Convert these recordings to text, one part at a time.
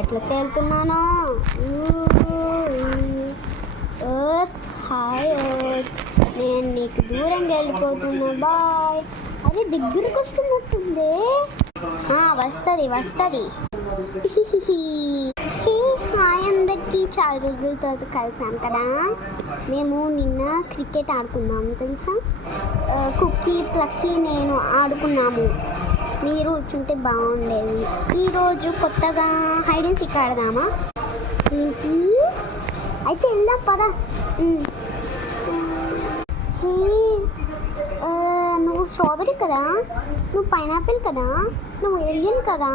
ఎట్లా తేలుతున్నానో. Earth, hi earth, నేను నీకు దూరంగా వెళ్ళిపోతున్నా, బాయ్. అరే దగ్గరకు వస్తున్నట్టుంది. వస్తుంది. హాయ్ అందరికీ, చాలా రోజుల తర్వాత కలిసాం కదా. మేము నిన్న క్రికెట్ ఆడుకున్నాము తెలుసా. కుక్కీ ప్లక్కీ నేను ఆడుకున్నాము. మీరు వచ్చుంటే బాగుండేది. ఈరోజు కొత్తగా హైడ్ అండ్ సీక్ ఆడదామా? ఏంటి అయితే వెళ్దాం పదా. నువ్వు స్ట్రాబెరీ కదా, నువ్వు పైనాపిల్ కదా, నువ్వు ఏలియన్ కదా.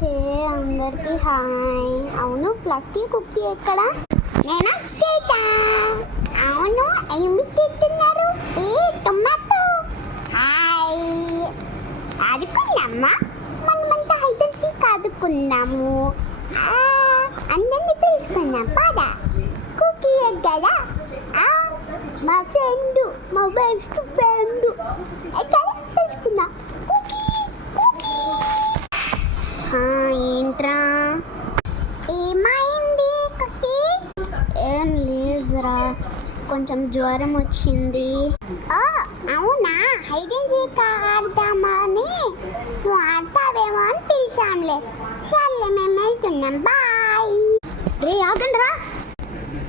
హే అందరికీ హాయ్. అవును ప్లక్కీ కుక్కీ ఎక్కడ? నేను అవును ఏమి తింటున్నారు? టొమాటో. హాయ్, ఆడుకుందామా? మనమంతా హైడ్ అండ్ సీక్ ఆడుకుందాము. అందరినీ పిలుచుకున్నాం పదా. కుక్కీ ఎక్కడ? మా ఫ్రెండ్, మా బెస్ట్ ఫ్రెండ్ ఎక్కడ పిలుచుకున్నా. Cookie cookie. ఏంట్రా ఏమైంది కుక్కీ? ఏం లేదురా, కొంచెం జ్వరం వచ్చింది. అవునా, హైడ్ అండ్ సీక్ ఆడదామని నువ్వు ఆడతావేమో అని పిలిచాంలే. సర్లే మేము వెళ్తున్నాం, బాయ్. రే ఆగండి రా.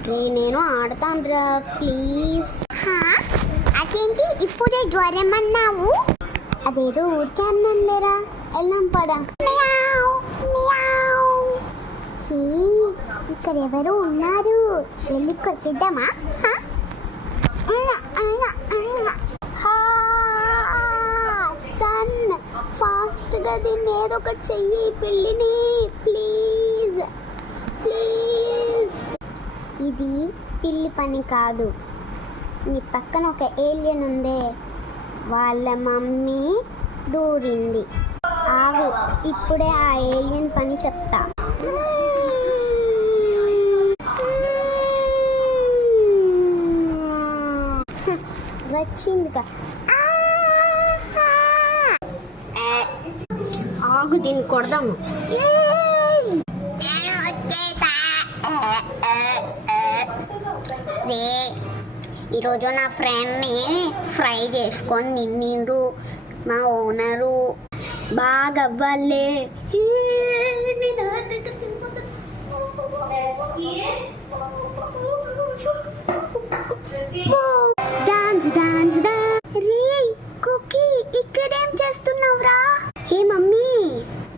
రే నేను ఆడతాను రా, ప్లీజ్. అదేంటి ఇప్పుడే జ్వరం అన్నావు? అదేదో ఊరికే అన్నానులేరా, వెళ్ళాం పదా. ఇక్కడ ఎవరు ఉన్నారు, వెళ్ళి కొట్టిద్దామా? సన్ ఫాస్ట్గా దీన్ని ఏదో ఒకటి చెయ్యి, పిల్లిని ప్లీజ్ ప్లీజ్. ఇది పిల్లి పని కాదు. నీ పక్కన ఒక ఏలియన్ ఉందే, వాళ్ళ మమ్మీ దూరింది. ఆగు, ఇప్పుడే ఆ ఏలియన్ పని చెప్తా. వచ్చిందిగా. ఆగు, దీన్ని కొడదాము. ఈరోజు నా ఫ్రెండ్ని ఫ్రై చేసుకొని తిన్నిండ్రు మా ఓనరు. బాగా అవ్వాలే.